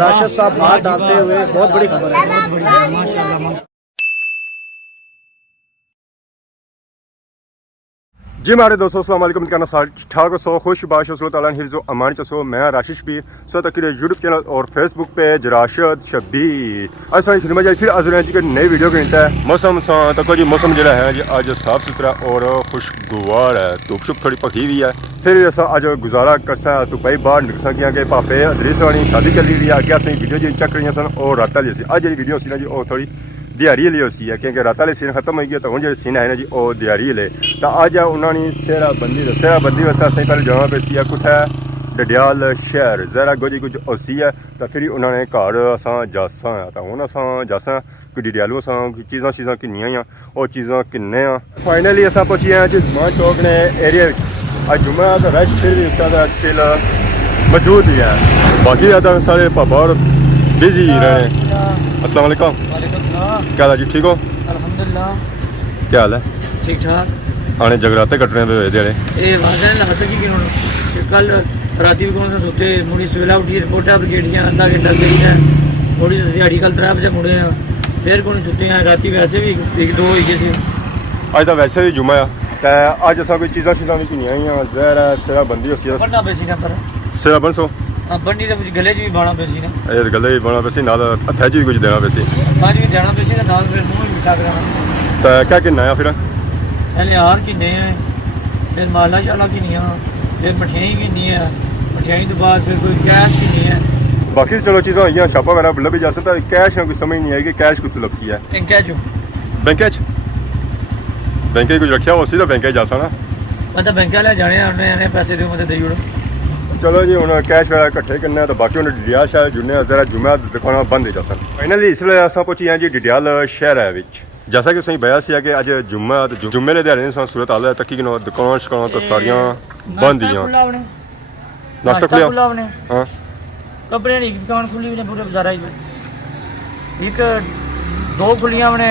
राशिद साहब हाथ डालते हुए बहुत बड़ी खबर है, बहुत बड़ी माशाल्लाह। जी हमारे दोस्तों अस्सलाम वालेकुम, कहना साथ ठाक सो खुश बाश ताला हिफ्ज़ो अमान चसो। मैं राशिश भी सो तक यूट्यूब चैनल और फेसबुक पेज राशिद शब्बीर असा खिदमत जी फिर अजर जी नई वीडियो घंटा है। मौसम तक जी मौसम जो है जी अज साफ सुथरा और खुशगवार है। धुप शुप थोड़ी पकी हुई है। फिर अस अज गुजारा करसा तो भाई बाहर निकल सकियां कि भापे अदरीस वाली शादी चली रही है। अगे अस वीडियो जी चक रही सन और रात वाली सी। अज जी वीडियो सी ना जी और थोड़ी दिहाड़ी वाली होती है क्योंकि रात वाले सीन खत्म हो गया तो हूँ जो सीन है ना जी वो दिहाड़ी वाले। तो अज उन्होंने सेहरा बंदी सेहरा बंदी वास्ते असं पहले जाना पे सी कुछ डडियाल शहर जरा गोजी कुछ उसी है। तो फिर उन्होंने घर असा जासा है तो हूँ असा जासा कोई डडियालू असा चीज़ा शीज़ा किनिया और चीज़ा किन्ने फाइनली अस पहुंची हैं जी जुम्मा चौक ने एरिया। अज जुम्मा तो रश फिर भी उसका स्टिल मौजूद ही है। बाकी ज़्यादा सारे पापा और बिजी रहे। अस्सलाम वालेकुम। क्या हाल है जी, ठीक हो? अल्हम्दुलिल्लाह। क्या हाल है? ठीक ठाक। आने जगराते कटने पे देड़े ए वाजन लगता जी कि कल राती भी कौन सा सोते मुड़ी सवेला उठी रिपोर्टा ब्रिगेडियां अल्लाह के डर गई हैं। थोड़ी दिहाड़ी कल 3 बजे मुड़े हैं फिर कौन सुते हैं। राती वैसे भी 1-2 हो गए थे। अज तो वैसे भी जुम्मा है। अज अस कोई चीज़ा शीज़ा भी किनिया जहर सेहरा बंदी होसी बनना पेसी ना पर सेहरा बनसो बंडी तो गले च भी बाना पेसी ना गले भी बना पेसी नाल हत्था च भी कुछ देना पेसी बाज भी जाना पेसी ना नाल फिर मुंह मिठा कराना। तो क्या किन्ना है फिर पहले हार किन्ने हैं फिर माला शाला किनिया फिर मठियाई किन्नी है मठियाई तो बाद फिर कोई कैश किन्नी है। बाकी चलो चीज़ा हुई छापा वगैरह लभी जा सकता। कैश कोई समझ नहीं आई कि कैश कुछ लपसी है बैंक बैंक कुछ रखा हो सीधा बैंक जा सा ना मतलब बैंक वाले जाने पैसे दो मतलब दे उड़ो। चलो जी हूँ कैश वगैरह कट्ठे करने तो बाकी उन्हें डिडियाल शहर जुड़ने जरा जुम्मे दुकाना बंद ही जा सन। फाइनली इसलिए अस पहुंची हैं जी डिडियाल शहर है। जैसा कि सही बया सी कि अज जुम्मा जुम्मे के दिहाड़े सूरत हाल है तकी कि दुकान शकान तो सारिया बंद ही नाश्ता खुलिया। हाँ कपड़े की दुकान खुली ने पूरे बाजारा एक 2 खुलियां ने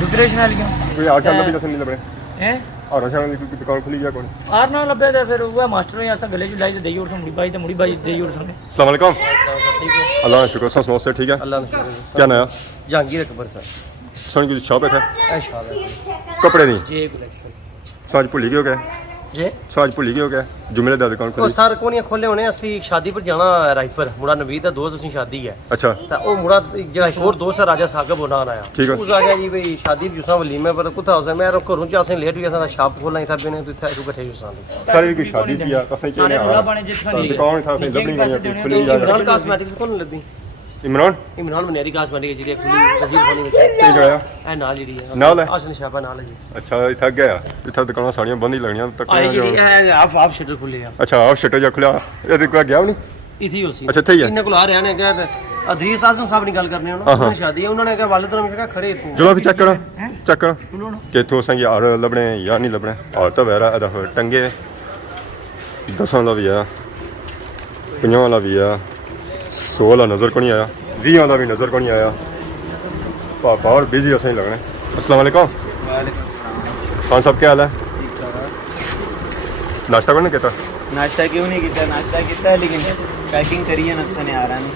डेकोरेशन वाली और दुकान खुली जा कौन आर ना लब्बे ते फिर वो मास्टर ने ऐसा गले च लाई ते देई उठ मुड़ी भाई ते मुड़ी भाई देई उठ ने। अस्सलाम वालेकुम। अल्लाह का शुक्र सब समझते ठीक है। अल्लाह का शुक्र। क्या नया जहांगीर अकबर सर सोनी की शॉप है शॉप है कपड़े नहीं जे कलेक्शन साज भुली गए हो गया जे साज भुली गए हो गया जुमले दा दुकान खोली सर कोनी खोले होने असली शादी पर जाना राइपर मुड़ा नवीद दा दोस्त असली शादी है। अच्छा ता ओ मुड़ा जेड़ा एक और दोस्त है राजा साहब वो नाम आया ठीक है। उस आ गया जी भाई शादी भी उसा वलीमे पर कुथा उसे मैं घरों च असें लेट भी असा शॉप खोलना ही था बिने तो इथे इकट्ठे उसा सारी की शादी थी या असें चले दुकान था असें लबनी नहीं खुली जा इमरान कॉस्मेटिक्स कौन लबी इमरान मनेरी कॉस्मेटिक जी खुली तहसील खानी में ठीक है ए नाल ही है नाल है आसन शाबा नाल है जी। अच्छा इथे गया इथे दुकानां सारियां बंद ही लगणियां तक आप शटर खुले हैं। अच्छा आप शटर जा खुला ये कोई गया नहीं इथी होसी अच्छा थे इन्ने कोल आ रहे ने कह अदरीस आजम साहब की गल करने उन्होंने शादी है उन्होंने कहा वालिद ने कहा खड़े थे चलो फिर चेक करो किथों संग यार लबने या नहीं लबने और तो वेरा अदा टंगे 10 वाला भी है 50 वाला भी है 100 वाला नजर को नहीं आया 20 वाला भी नजर को नहीं आया पापा और बिजी असें ही लगने। अस्सलाम वालेकुम। खान साहब क्या हाल है? नाश्ता कौन किया? नाश्ता क्यों नहीं किया नाश्ता किया लेकिन पैकिंग करी है नक्शा ने आ रहा नहीं।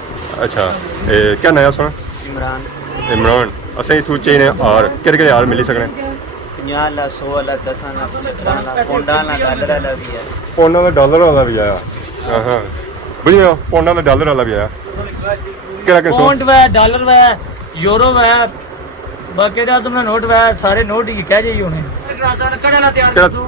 अच्छा क्या नया सुना? इमरान असें इथू चाहिए और केड़े यार मिली सकने 50 वाला 100 वाला 10 वाला 15 वाला पौंडा वाला डॉलर वाला भी है। पौंडा वाला डॉलर वाला भी आया। हां बुझियो पौंडा वाला डॉलर वाला भी आया क्या पौंड व डॉलर व यूरो व बाकी दा तुमने नोट व सारे नोट ही कह जाई होने कड़ेला तैयार करो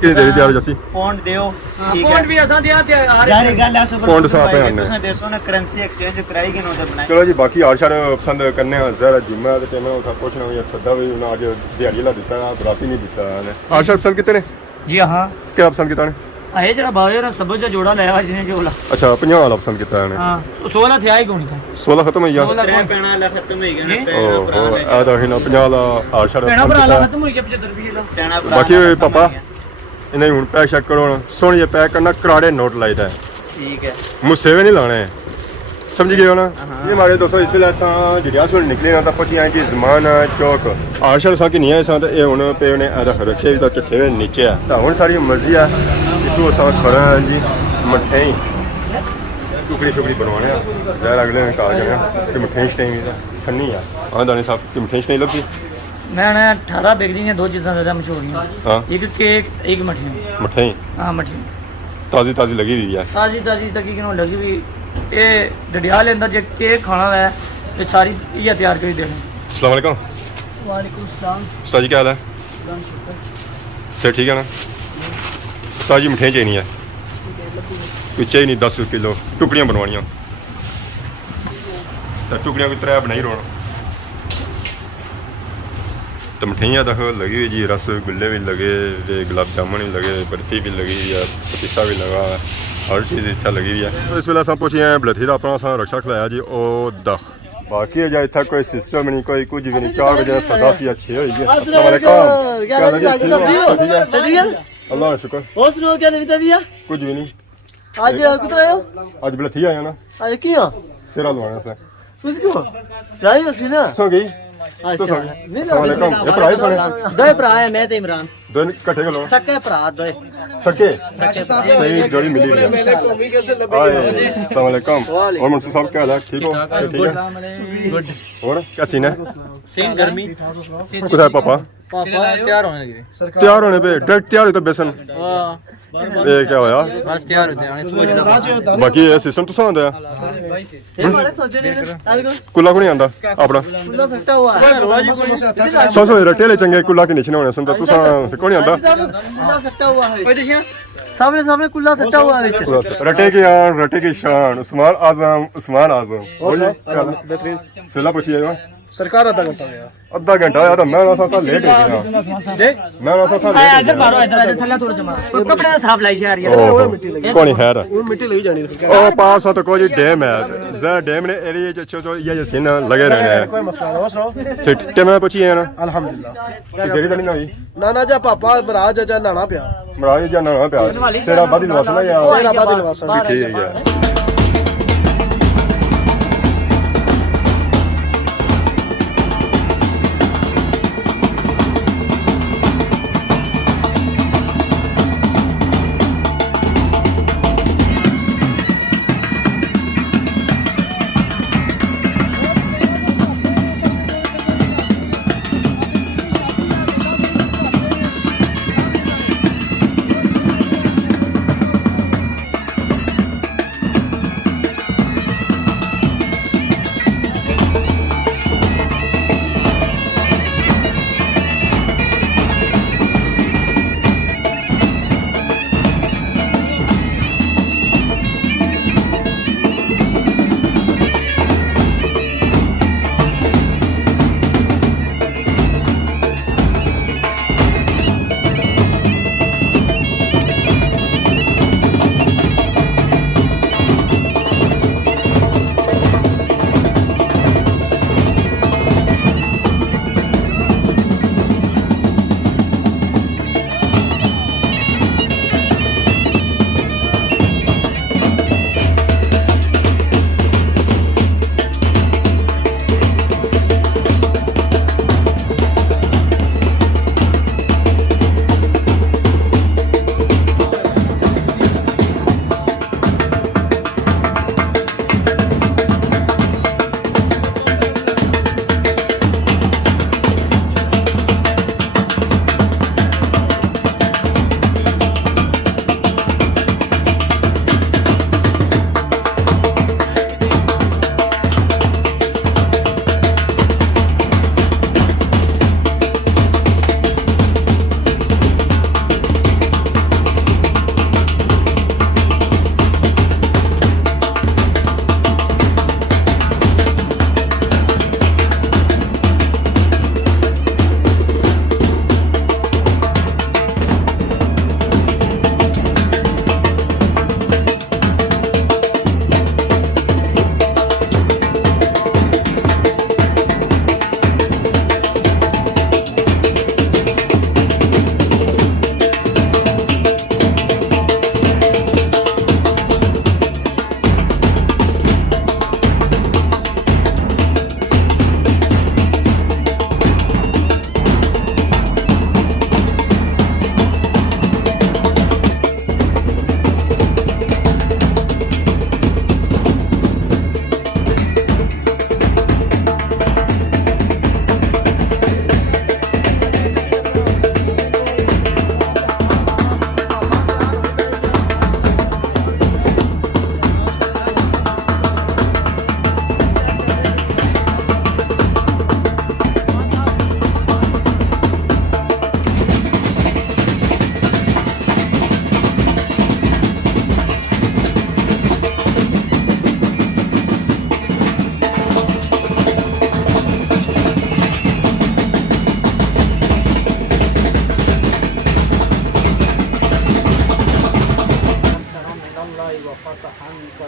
कितने देरी तैयार जसी पौंड दियो ठीक है पौंड भी असा दिया तैयार यार गल है पौंड सा पे हमने तुसे देशों ने करेंसी एक्सचेंज कराई के नोट बनाए। चलो जी बाकी और सारे पसंद करने जरा जुम्मा ते मैं उठा पूछना ये सदा भी आज दिहाड़ी ला दिता राती नहीं दिता ने और सारे पसंद कितने जी हां क्या पसंद किता ने आए जरा बावे ना सब जो जोड़ा लाया जिने जोड़ा अच्छा 50 वाला पसंद किता ने हां 16 थे आई कोनी 16 खत्म हो गया 16 पेना वाला खत्म हो गया ना ओ आ तो हिना 50 वाला और सारे पेना वाला खत्म हो गया 75 रुपए का पेना बाकी पापा इन्हें हुन पैक चेक करो सोनिए पैक करना कराड़े नोट लाइदा है ठीक है मुझसे भी नहीं लाने समझ गए हो ना। ये हमारे दोस्तों इसलिए अस जड़िया से निकले ना तो पहुंची आए जी जमान चौक आशा सा कि नहीं है तो ये हूँ पे उन्हें रखे तो चिट्ठे नीचे है तो हूँ सारी मर्जी है इतों अस खड़ा है जी मठेई टुकड़ी शुकड़ी बनवाने जहर अगले दिन कहा जाने कि मठेंश नहीं खन्नी है हाँ दाने साहब कि मठेंश नहीं लगी मैं 18 बेकरी ने 2 चीज़ां ज़्यादा मशहूर हैं हाँ एक केक एक मठियाँ मठेई हाँ मठियाँ ताज़ी ताज़ी लगी हुई है ताज़ी तकरीबन लगी हुई ये डडियाल अंदर जो केक खाना है ये सारी इया तैयार कर देना अस्सलाम वालेकुम वालेकुम सलाम उस्ताद जी क्या हाल है सर ठीक है ना उस्ताद जी मठेई चाहिए है कुछ चाहिए नहीं 10 किलो टुकड़ियाँ बनवानियाँ तो टुकड़ियाँ कोई 3 बनाई रोन तो मिठाइयाँ देखो लगी हुई जी रसगुल्ले भी लगे गुलाब जामुन भी लगे बर्फी भी लगी हुई है पतीसा भी लगा है हर चीज़ इतना लगी हुई है तो इस वेले सब पहुँचे हैं बलथी का अपना सा रक्षा खिलाया जी ओ दख बाकी अजा इतना कोई सिस्टम नहीं कोई कुछ भी नहीं 4 बजे 10 या 6 हो गए अल्लाह का शुक्र कुछ भी नहीं आज किधर आए हो आज बलथी आया ना आज क्यों सिरा लवाना से किसको राई हसी ना सो गई तो सो वालेकुम ये प्राइस है दो भरा है मैं ते इमरान दोनों इकट्ठे कर लो सके भरा दो सके सही जोड़ी मिली हुई है अस्सलाम वालेकुम और मुंशी साहब क्या हाल है ठीक हो ठीक है गुड और क्या सीन है सीन गर्मी कुछ है पापा पापा तैयार होने लगे तैयार होने पे डायरेक्ट तैयार हो तो बेसन ये क्या होया बस तैयार होते हैं बाकी ये सिस्टम तो साउंड है कुल्ला को नहीं आंदा अपना सो रट्टे ले चंगे कुल्ला के नीचे होने सुनता तू को नहीं आंदा सामने कुल्ला सट्टा हुआ है रट्टे की शान उस्मान आजम बेहतरीन सिला पूछिए सरकार आधा घंटा गया यार मैं ना सा लेट हो गया देख मैं ना सा इधर मारो इधर थल्ला थोड़ा जमा कपड़े ना साफ लाई यार कौन है मिट्टी लगी जानी ओ पास तो कोई डैम है जरा डैम ने एरिया जो ये सीन लगे रहने हैं कोई मसला ना सो फिर टेम पूछी है ना अल्हम्दुलिल्लाह तेरी तो नहीं हुई नाना जा पापा महाराज जा नाना पिया महाराज जी ना प्यार सेरा बादी नवासना या सेरा बादी नवासना ठीक है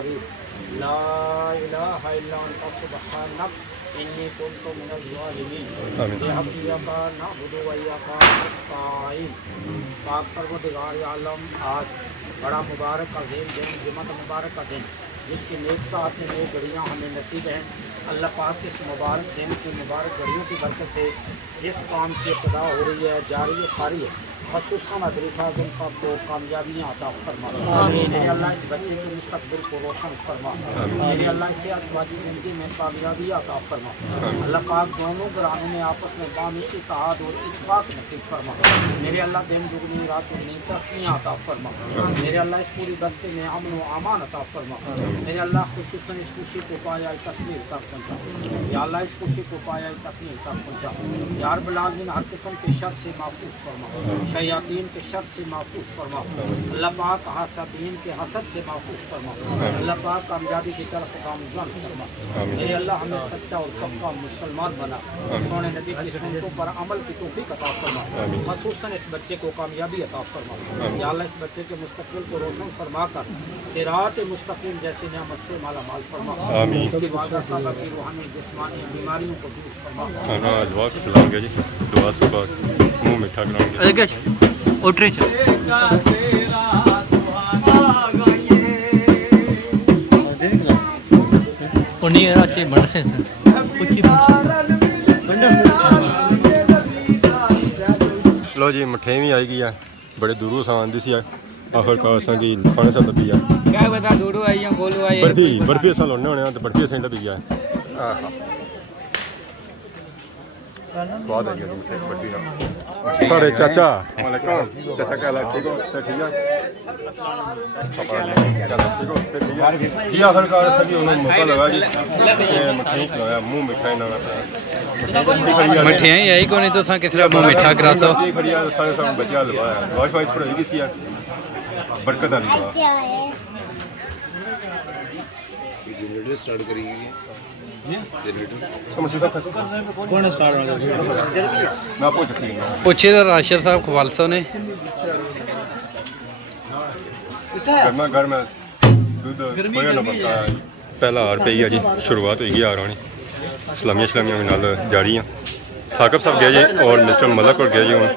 शरीक ला इलाहा इल्ला अंता सुब्हानक इन्नी कुन्तु मिनज़ ज़ालिमीन बिहक़्क़िका नअबुदु व इय्याका नस्तईन। पाक परवरदिगार आलम, आज बड़ा मुबारक का दिन, जुम्मत मुबारक का दिन, जिसकी नेक साथ में नेक घड़ियाँ हमें नसीब हैं। अल्लाह पाक इस मुबारक दिन की मुबारक घड़ियों की बरकत से जिस काम की इब्तिदा हो रही है, जारी है, सारी है, ख़ुसूसन इदरीस आज़म साहब को कामयाबियाँ अता फरमा। मेरे अल्लाह इस बच्चे के मुस्तक़बिल को रोशन फरमा। मेरे अल्लाह इसे अज़वाजी ज़िंदगी में कामयाबी अता फरमा। अल्लाह पाक दोनों घरानों में आपस में बामी इत्तेहाद और इत्तेफाक नसीब फरमा। मेरे अल्लाह दिन दुगनी रात चुगनी तरक्कियाँ अता फरमा। मेरे अल्लाह इस पूरी बस्ती में अमन व अमान अता फरमा। मेरे अल्लाह खुसूसन इस खुशी को पाया तकमील तक पहुँचा। या अल्लाह इस खुशी को पाया तकमील तक पहुँचा। यार बिलाल हर किस्म के शर से महफूज फरमा, शयातीन के शर से महफूज फरमा। अल्लाह पाक हासदीन के हसद से महफूज फरमा। अल्लाह पाक कामयाबी की तरफ गामज़न फरमा। मेरे अल्लाह हमें सच्चा और पक्का मुसलमान बना, सोने नबी की सुन्नतों पर अमल की तौफीक अता फरमा। ख़ुसूसन इस बच्चे को कामयाबी अता फरमा। या अल्लाह इस बच्चे के मुस्तक़बिल को रोशन फरमा कर सिरात मुस्तकीम जैसी नेमत से माला माल फरमा। इसके बाद साहबा की रूहानी जिस्मानी बीमारियों को दूर फरमा। खाना दुआ खिलाएंगे जी, दुआ सुबह मुंह मीठा कराएंगे। उठरी उन्हीं अच्छे बन से लो जी, मठें भी आई गई है, बड़े दूरों से आंदी सी आखिरकार असांजी खाने साथ लभी है। क्या बता दूरों आई हैं, गोलू आई बर्फी असां लाने होने तो बर्फी असें लभी है। स्वाद आई है बर्फी ना। सारे चाचा वालेकुम, चाचा क्या हाल है? ठीक हो? सब ठीक है? जी आखिरकार सभी उन्होंने मौका लगा जी, मठें खिलाया, मुंह मिठा इन्हों मठियां आई को नहीं तो सा किस मुंह मिठा करा सो खड़िया सारे सब बच्चा लवाया वाईफाई पढ़ाई की सी बरकत वाली दुआ। जनरेटर स्टार्ट करेंगे, कौन स्टार्ट ना पूछ सकती पूछे तो राशिद साहब खवालसो ने घर में दूध खोया ना पड़ता है। पहला हार पे है जी, शुरुआत हुई हार आनी। सलामियाँ नाल जाड़ियाँ साकब साहब गए जी और मिस्टर मलक और गए जी हूँ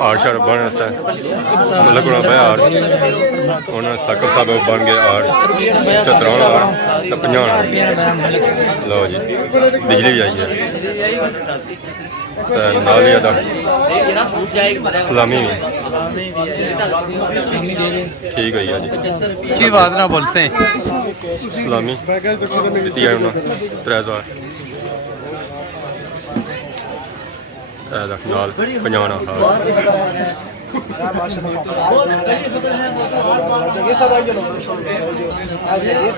हार शार बन वास्ते। मलक और बया हार उन्होंने साकब साहब बन गए हार 74 हार तो 50 हार। लो जी बिजली भी आई है नाल ही अदा सलामी भी ठीक है जी। की बात ना बोलते सलामी दी है उन्होंने 3000 नाल 50 हार।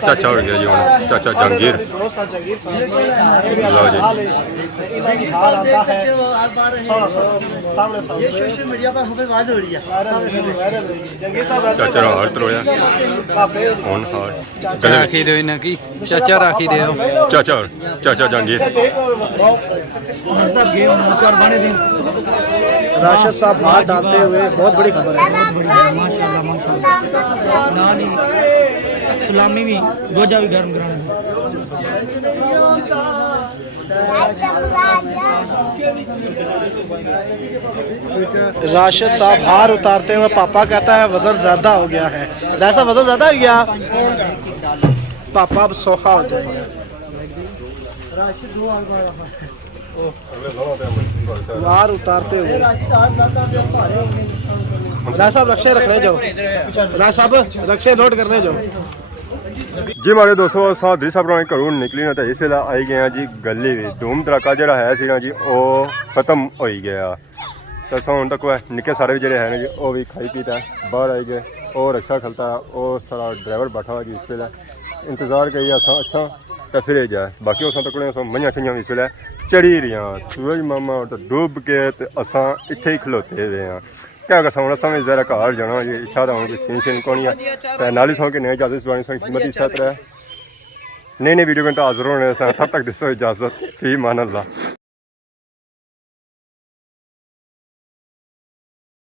चाचा हो गया जी हूँ, चाचा जहांगीर। लो जी चाचा हार तरोया हूँ हार राखी दो ना की चाचा राखी दे चाचा चाचा जहांगीर। राशिद साहब हाथ डालते हुए बहुत बड़ी खबर है। माशाल्लाह माशाल्लाह सलामी भी गोजा भी गर्म गरम राशिद साहब हार उतारते हुए पापा कहता है वजन ज्यादा हो गया है। ऐसा वजन ज्यादा हो गया पापा अब सोखा हो जाएगा। हार उतारते हुए राय साहब रक्षे रखने जाओ, राय साहब रक्षे लोड करने जाओ जी। हमारे दोस्तों अस इदरीस साहब घरों निकली ना तो इस वेला आई गए जी गली भी धूम धड़ाका जो है सी ना जी वो खत्म हो गया। तो अस हूँ तक निके सारे जो है ना जी वो भी खाई पीता बाहर आई गए और रक्षा खलता और सारा ड्राइवर बैठा हुआ जी इस वेला इंतजार करिए अस अच्छा तो फिर जाए। बाकी उस तक मंझा छइयां इस वेला चढ़ी रही सूरज मामा तो डुब के असा इत्थे ही खलोते हुए हैं। क्या कर हूँ असा भी जरा घर जाना जी इच्छा तो हूँ सीन शीन कौन है नाली सौ के नहीं इजाजत सुनी सौ हिम्मत इच्छा है नई वीडियो में तो हाजिर होने तब तक दिसो इजाजत फी मान अल्लाह।